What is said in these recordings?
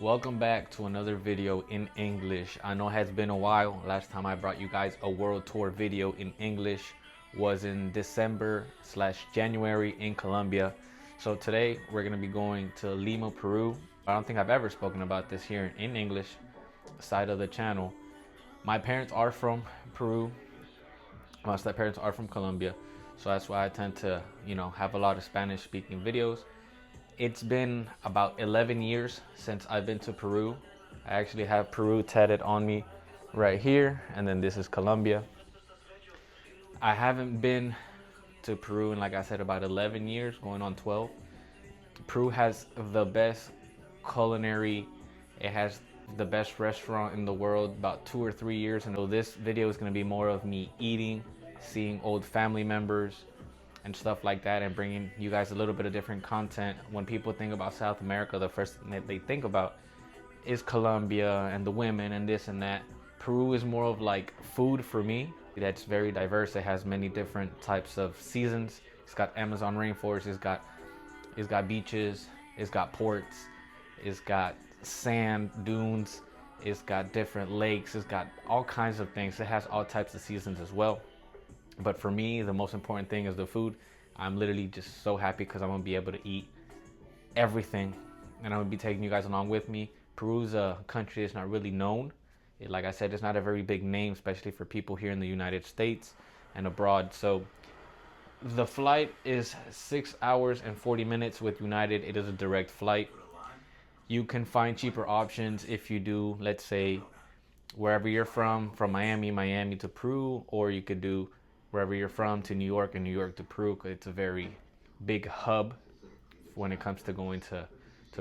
Welcome back to another video in English. I know it has been a while. Last time I brought you guys a world tour video in English was in December/January in Colombia. So today we're gonna be going to Lima, Peru. I don't think I've ever spoken about this here in English side of the channel. My parents are from Peru. My step-parents are from Colombia. So that's why I tend to, have a lot of Spanish speaking videos. It's been about 11 years since I've been to Peru. I actually have Peru tatted on me right here, and then this is Colombia. I haven't been to Peru in, like I said, about 11 years, going on 12. Peru has the best culinary. It has the best restaurant in the world about 2 or 3 years. And so this video is going to be more of me eating, seeing old family members and stuff like that, and bringing you guys a little bit of different content. When people think about South America, the first thing that they think about is Colombia and the women and this and that. Peru is more of like food for me. That's very diverse. It has many different types of seasons. It's got Amazon rainforest. It's got beaches. It's got ports. It's got sand dunes. It's got different lakes. It's got all kinds of things. It has all types of seasons as well. But for me, the most important thing is the food. I'm literally just so happy because I'm gonna be able to eat everything, and I'm gonna be taking you guys along with me. Peru's a country that's not really known. Like I said, it's not a very big name, especially for people here in the United States and abroad. So the flight is 6 hours and 40 minutes with United. It is a direct flight. You can find cheaper options if you do, let's say, wherever you're from Miami to Peru, or you could do wherever you're from to New York and New York to Peru. It's a very big hub when it comes to going to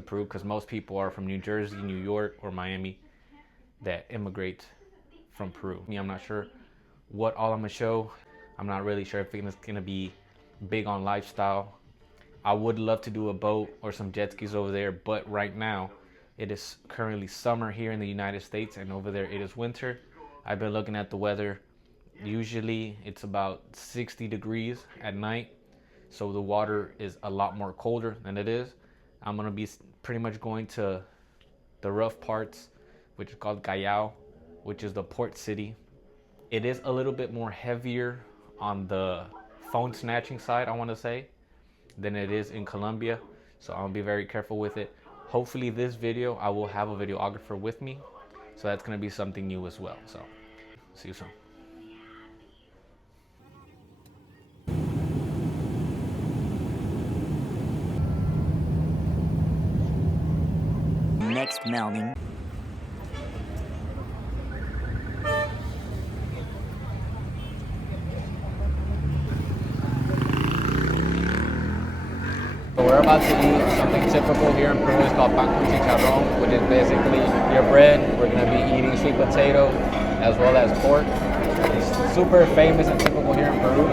Peru, because most people are from New Jersey, New York, or Miami that immigrate from Peru. I'm not sure what all I'm gonna show. I'm not really sure if it's gonna be big on lifestyle. I would love to do a boat or some jet skis over there, but right now it is currently summer here in the United States, and over there it is winter. I've been looking at the weather. Usually it's about 60 degrees at night, so the water is a lot more colder than it is. I'm gonna be pretty much going to the rough parts, which is called Callao, which is the port city. It is a little bit more heavier on the phone snatching side, I want to say, than it is in Colombia, so I'll be very careful with it. Hopefully this video I will have a videographer with me, so that's gonna be something new as well. So see you soon. Next melding. So we're about to eat something typical here in Peru. It's called pan con chicharrón, which is basically your bread. We're gonna be eating sweet potato as well as pork. It's super famous and typical here in Peru.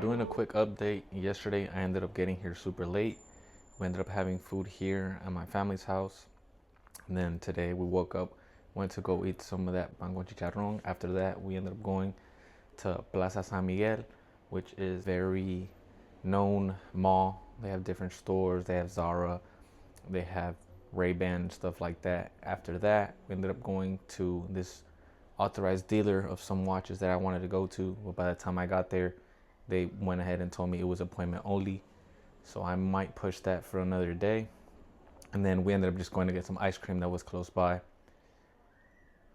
Doing a quick update, yesterday I ended up getting here super late. We ended up having food here at my family's house. And then today we woke up, went to go eat some of that pan con chicharrón. After that, we ended up going to Plaza San Miguel, which is very known mall. They have different stores. They have Zara, they have Ray-Ban and stuff like that. After that, we ended up going to this authorized dealer of some watches that I wanted to go to. But by the time I got there, they went ahead and told me it was appointment only. So I might push that for another day. And then we ended up just going to get some ice cream that was close by.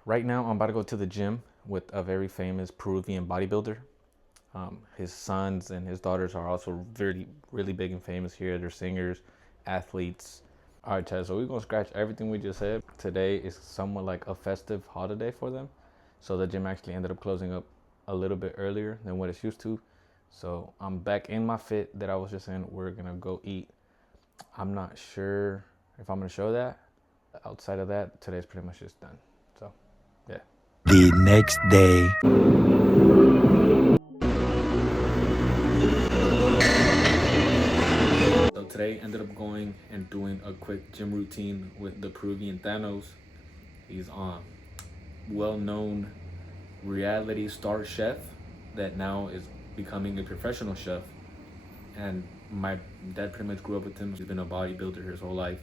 Right now, I'm about to go to the gym with a very famous Peruvian bodybuilder. His sons and his daughters are also really big and famous here. They're singers, athletes. All right, Chad, so we're gonna scratch everything we just said. Today is somewhat like a festive holiday for them. So the gym actually ended up closing up a little bit earlier than what it's used to. So I'm back in my fit that I was just in. We're gonna go eat. I'm not sure if I'm gonna show that. Outside of that, today's pretty much just done. So, yeah. The next day. So today ended up going and doing a quick gym routine with the Peruvian Thanos. He's well-known reality star chef that now is becoming a professional chef. And my dad pretty much grew up with him. He's been a bodybuilder his whole life,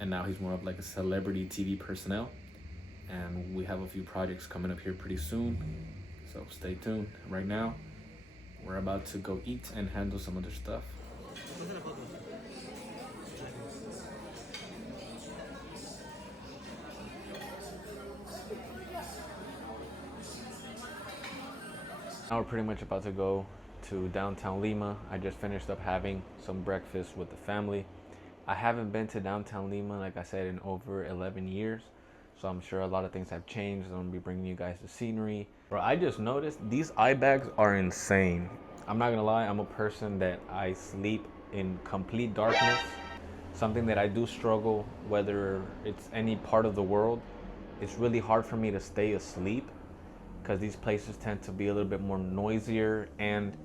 and now he's more of like a celebrity TV personnel. And we have a few projects coming up here pretty soon, so stay tuned. Right now, we're about to go eat and handle some other stuff. Now we're pretty much about to go to downtown Lima. I just finished up having some breakfast with the family. I haven't been to downtown Lima, like I said, in over 11 years. So I'm sure a lot of things have changed. I'm gonna be bringing you guys the scenery. Bro, I just noticed these eye bags are insane. I'm not gonna lie, I'm a person that I sleep in complete darkness. Something that I do struggle, whether it's any part of the world. It's really hard for me to stay asleep because these places tend to be a little bit more noisier, and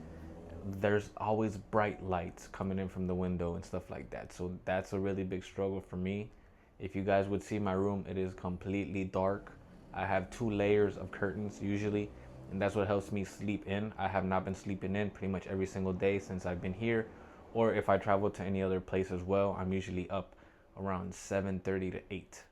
there's always bright lights coming in from the window and stuff like that. So that's a really big struggle for me. If you guys would see my room, it is completely dark. I have 2 layers of curtains usually, and that's what helps me sleep in. I have not been sleeping in pretty much every single day since I've been here, or if I travel to any other place as well, I'm usually up around 7:30 to 8.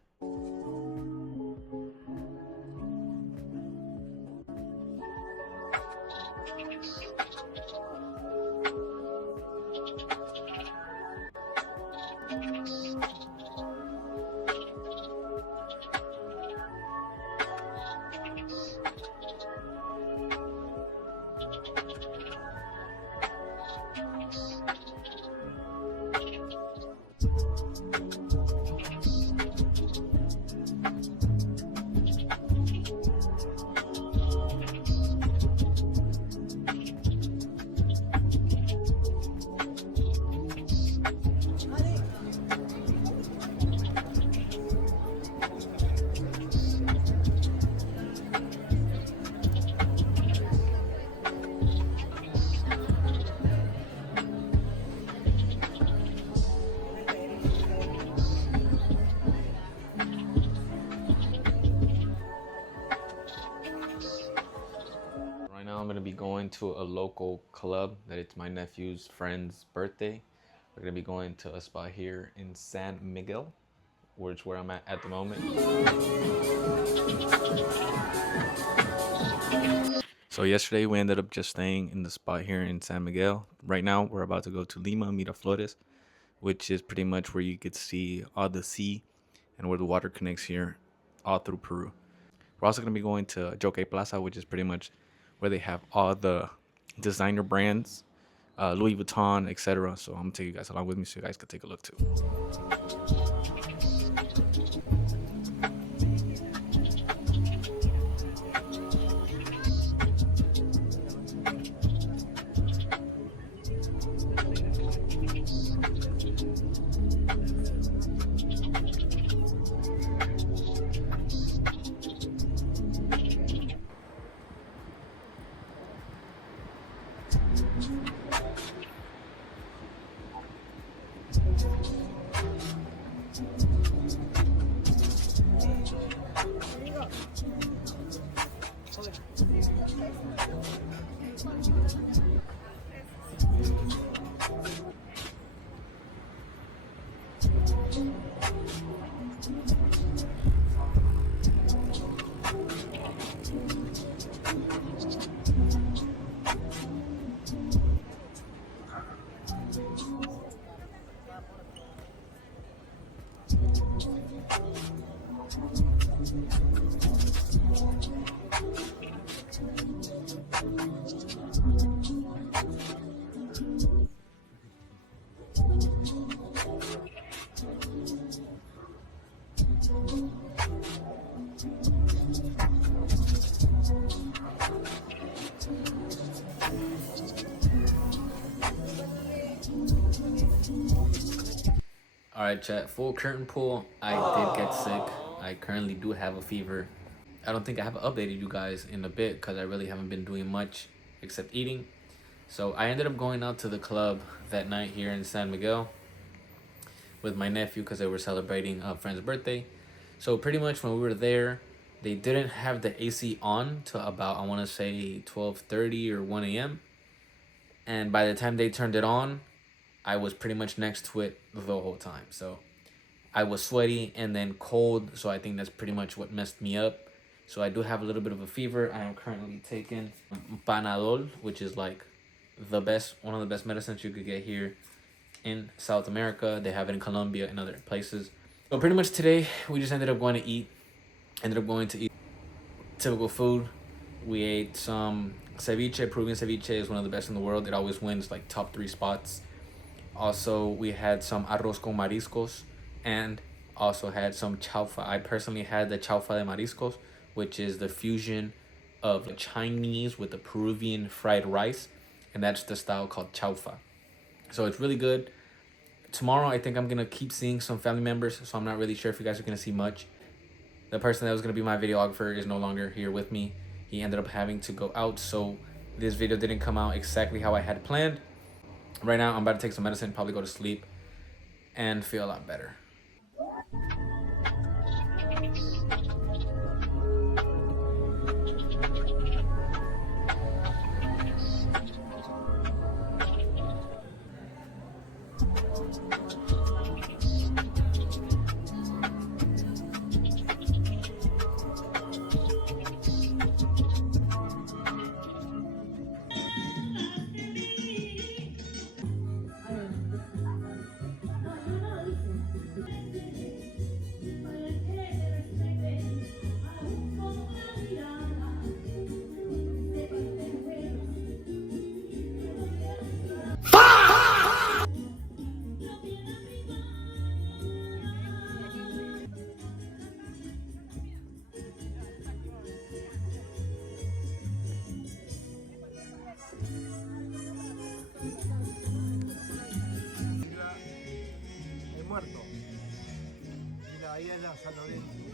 Right now I'm gonna be going to a local club that it's my nephew's friend's birthday. We're gonna be going to a spot here in San Miguel, which is where I'm at the moment. So yesterday we ended up just staying in the spot here in San Miguel. Right now we're about to go to Lima, Miraflores, which is pretty much where you could see all the sea and where the water connects here all through Peru. We're also gonna be going to Jockey Plaza, which is pretty much where they have all the designer brands, Louis Vuitton, etc. So I'm gonna take you guys along with me so you guys can take a look too. All right, chat. Full curtain pull. I did get sick. I currently do have a fever. I don't think I have updated you guys in a bit because I really haven't been doing much except eating. So I ended up going out to the club that night here in San Miguel with my nephew because they were celebrating a friend's birthday. So pretty much when we were there, they didn't have the AC on till about, I want to say 12:30 or 1 a.m. And by the time they turned it on, I was pretty much next to it the whole time. So I was sweaty and then cold. So I think that's pretty much what messed me up. So I do have a little bit of a fever. I am currently taking Panadol, which is like one of the best medicines you could get here in South America. They have it in Colombia and other places. So pretty much today, we just ended up going to eat. Ended up going to eat typical food. We ate some ceviche. Peruvian ceviche is one of the best in the world. It always wins like top 3 spots. Also, we had some arroz con mariscos and also had some chaufa. I personally had the chaufa de mariscos, which is the fusion of Chinese with the Peruvian fried rice, and that's the style called chaufa. So it's really good. Tomorrow, I think I'm gonna keep seeing some family members, so I'm not really sure if you guys are gonna see much. The person that was gonna be my videographer is no longer here with me. He ended up having to go out, so this video didn't come out exactly how I had planned. Right now, I'm about to take some medicine, probably go to sleep, and feel a lot better. El muerto y la bahía de la San Lorenzo.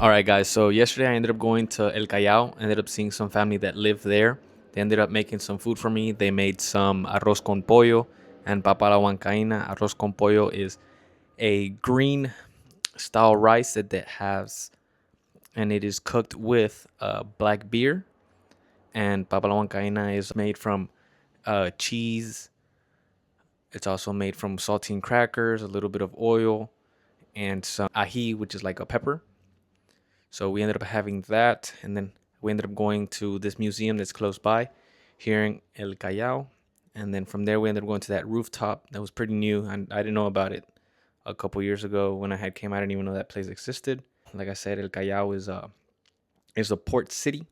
All right, guys. So yesterday I ended up going to El Callao. Ended up seeing some family that lived there. They ended up making some food for me. They made some arroz con pollo and papa a la huancaína. Arroz con pollo is a green style rice that has, and it is cooked with black beer. And papa a la huancaína is made from cheese. It's also made from saltine crackers, a little bit of oil, and some ají, which is like a pepper. So we ended up having that, and then we ended up going to this museum that's close by here in El Callao. And then from there, we ended up going to that rooftop that was pretty new. I didn't know about it a couple years ago when I had came. I didn't even know that place existed. Like I said, El Callao is a port city.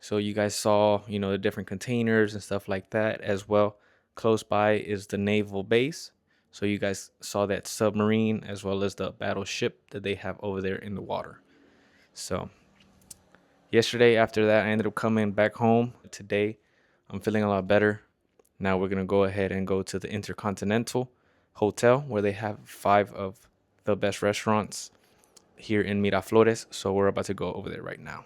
So you guys saw, the different containers and stuff like that as well. Close by is the naval base. So you guys saw that submarine as well as the battleship that they have over there in the water. So yesterday after that, I ended up coming back home. Today, I'm feeling a lot better. Now we're going to go ahead and go to the Intercontinental Hotel where they have 5 of the best restaurants here in Miraflores. So we're about to go over there right now.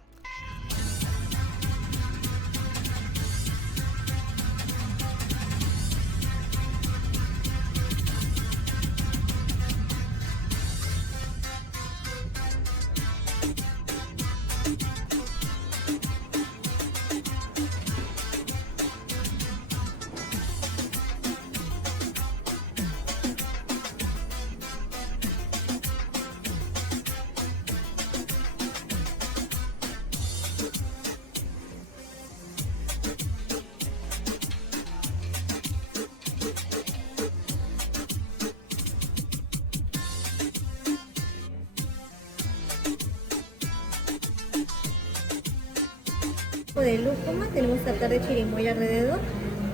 De lúcuma, tenemos tartar de chirimoya alrededor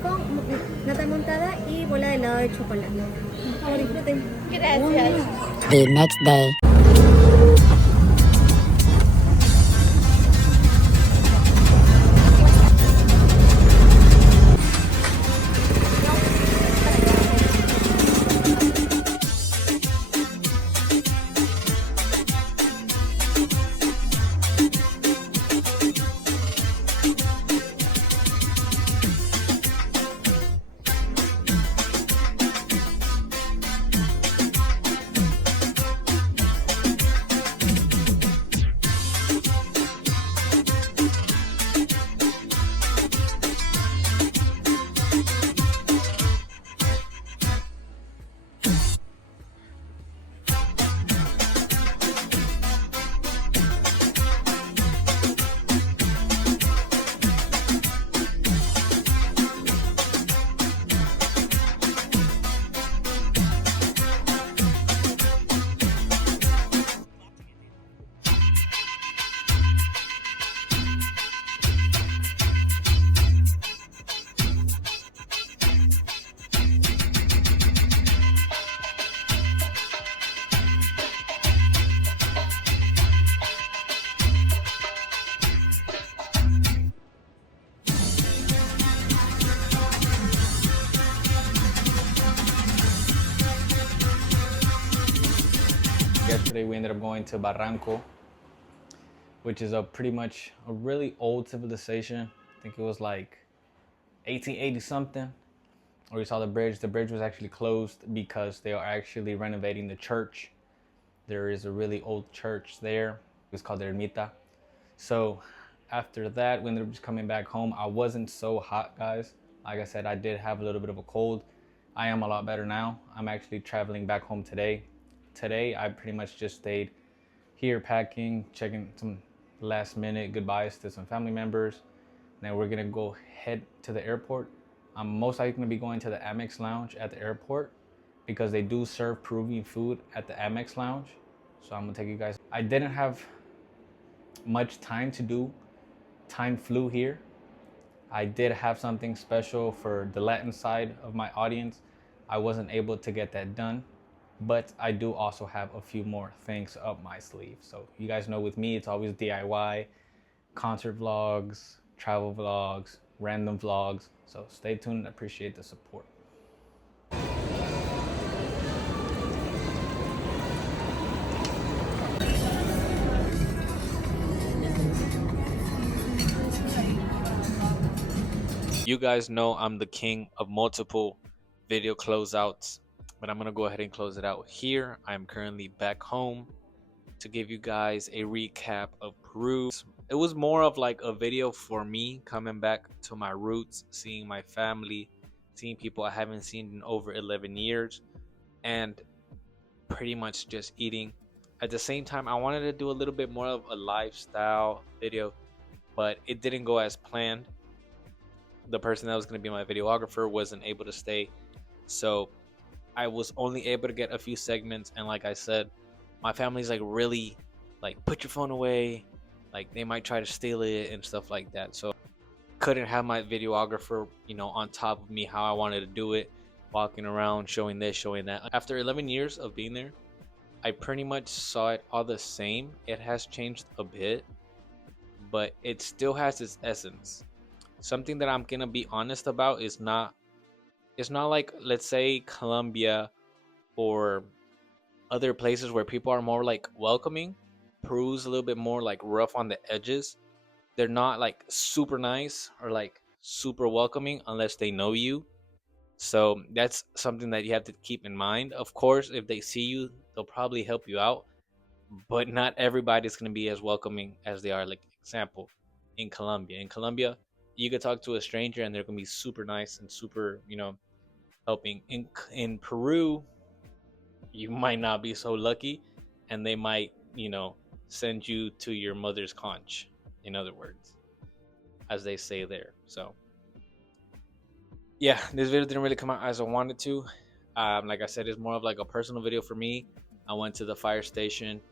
con nata montada y bola de helado de chocolate. Por favor, disfruten. Gracias. The next day. Yesterday we ended up going to Barranco, which is pretty much a really old civilization. I think it was like 1880 something. Or we saw the bridge. The bridge was actually closed because they are actually renovating the church. There is a really old church there. It's called the Ermita. So after that, we ended up just coming back home. I wasn't so hot, guys. Like I said, I did have a little bit of a cold. I am a lot better now. I'm actually traveling back home today. Today, I pretty much just stayed here packing, checking some last minute goodbyes to some family members. Now we're gonna go head to the airport. I'm most likely gonna be going to the Amex Lounge at the airport because they do serve Peruvian food at the Amex Lounge. So I'm gonna take you guys. I didn't have much time to do time flew here. I did have something special for the Latin side of my audience. I wasn't able to get that done, but I do also have a few more things up my sleeve. So you guys know with me, it's always DIY, concert vlogs, travel vlogs, random vlogs. So stay tuned. I appreciate the support. You guys know I'm the king of multiple video closeouts, but I'm gonna go ahead and close it out here. I'm currently back home to give you guys a recap of Peru. It was more of like a video for me coming back to my roots, seeing my family, seeing people I haven't seen in over 11 years, and pretty much just eating. At the same time, I wanted to do a little bit more of a lifestyle video, but it didn't go as planned. the person that was going to be my videographer wasn't able to stay, so I was only able to get a few segments. And like I said, my family's like really like, put your phone away, like they might try to steal it and stuff like that. So couldn't have my videographer, on top of me how I wanted to do it, walking around showing this, showing that. After 11 years of being there, I pretty much saw it all the same. It has changed a bit, but it still has its essence. Something that I'm gonna be honest about is not, it's not like, let's say, Colombia or other places where people are more like welcoming. Peru's a little bit more like rough on the edges. They're not like super nice or like super welcoming unless they know you. So that's something that you have to keep in mind. Of course, if they see you, they'll probably help you out, but not everybody's going to be as welcoming as they are. Like, example, in Colombia. In Colombia, you could talk to a stranger and they're going to be super nice and super, helping. In Peru, you might not be so lucky, and they might, send you to your mother's conch, in other words, as they say there. So yeah, this video didn't really come out as I wanted to. Like I said, it's more of like a personal video for me. I went to the fire station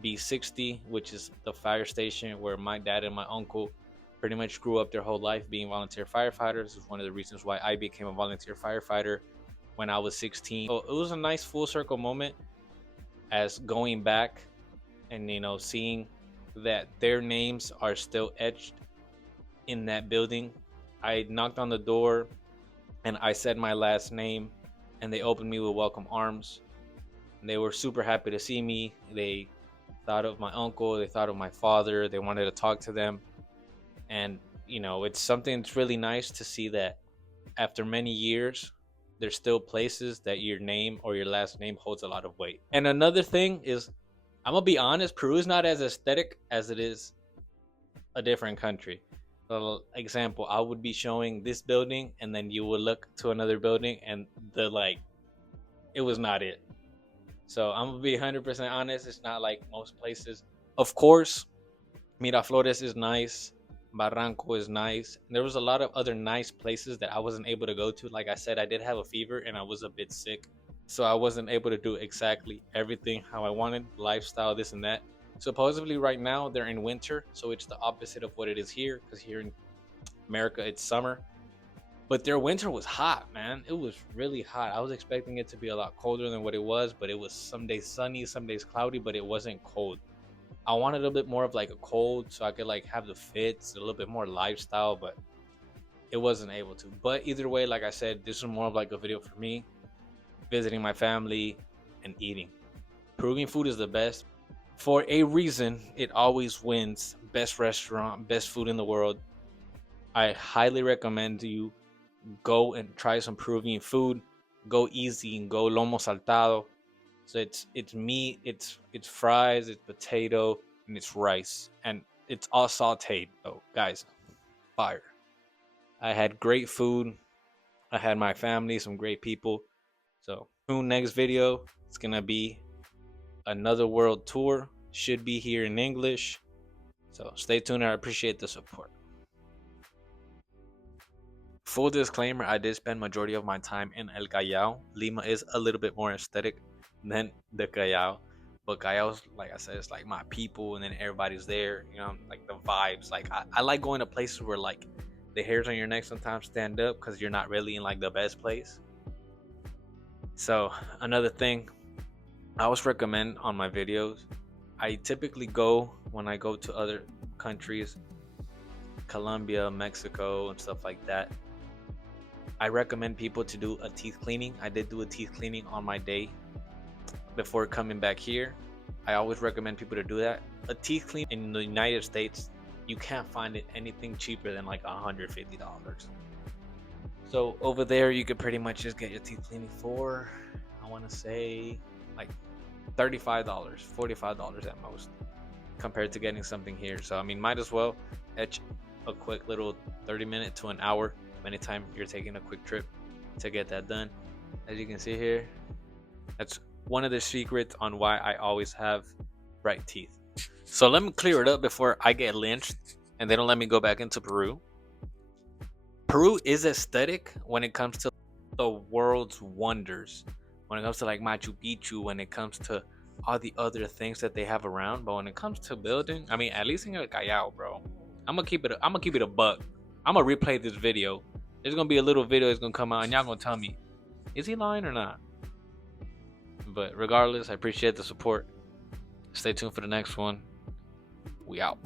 B60, which is the fire station where my dad and my uncle pretty much grew up their whole life being volunteer firefighters. It's one of the reasons why I became a volunteer firefighter when I was 16. So it was a nice full circle moment, as going back and seeing that their names are still etched in that building. I knocked on the door and I said my last name, and they opened me with welcome arms. And they were super happy to see me. They thought of my uncle, they thought of my father, they wanted to talk to them. And it's something that's really nice to see that after many years, there's still places that your name or your last name holds a lot of weight. And another thing is, I'm gonna be honest, Peru is not as aesthetic as it is a different country. For example, I would be showing this building and then you would look to another building and it was not it. So I'm gonna be 100% honest, it's not like most places. Of course, Miraflores is nice, Barranco is nice. There was a lot of other nice places that I wasn't able to go to. Like I said, I did have a fever and I was a bit sick, so I wasn't able to do exactly everything how I wanted, lifestyle, this and that. Supposedly right now they're in winter, so it's the opposite of what it is here, because here in America it's summer. But their winter was hot, man. It was really hot. I was expecting it to be a lot colder than what it was, but it was some days sunny, some days cloudy, but it wasn't cold. I wanted a little bit more of like a cold, so I could like have the fits, a little bit more lifestyle, but it wasn't able to. But either way, like I said, this is more of like a video for me, visiting my family and eating. Peruvian food is the best. For a reason, it always wins best restaurant, best food in the world. I highly recommend you go and try some Peruvian food. Go easy and go lomo saltado. So it's meat, it's fries, it's potato, and it's rice, and it's all sauteed. So guys, fire. I had great food. I had my family, some great people. So next video, it's gonna be another world tour. Should be here in English. So stay tuned. I appreciate the support. Full disclaimer, I did spend majority of my time in El Callao. Lima is a little bit more aesthetic than the Callao, but Callao's, like I said, it's like my people, and then everybody's there, like the vibes. Like I like going to places where like the hairs on your neck sometimes stand up because you're not really in like the best place. So another thing I always recommend on my videos, I typically go when I go to other countries, Colombia, Mexico, and stuff like that. I recommend people to do a teeth cleaning. I did do a teeth cleaning on my day before coming back here. I always recommend people to do that. A teeth clean in the United States, you can't find it anything cheaper than like $150. So over there, you could pretty much just get your teeth cleaning for, I want to say, like $35, $45 at most, compared to getting something here. So I mean, might as well etch a quick little 30-minute to an hour anytime you're taking a quick trip to get that done. As you can see here, that's one of the secrets on why I always have bright teeth. So let me clear it up before I get lynched and they don't let me go back into Peru. Peru is aesthetic when it comes to the world's wonders, when it comes to like Machu Picchu, when it comes to all the other things that they have around. But when it comes to building, I mean, at least in El Callao, bro, I'm gonna keep it a buck. I'm gonna replay this video. There's gonna be a little video that's gonna come out, and y'all gonna tell me, is he lying or not? But regardless, I appreciate the support. Stay tuned for the next one. We out.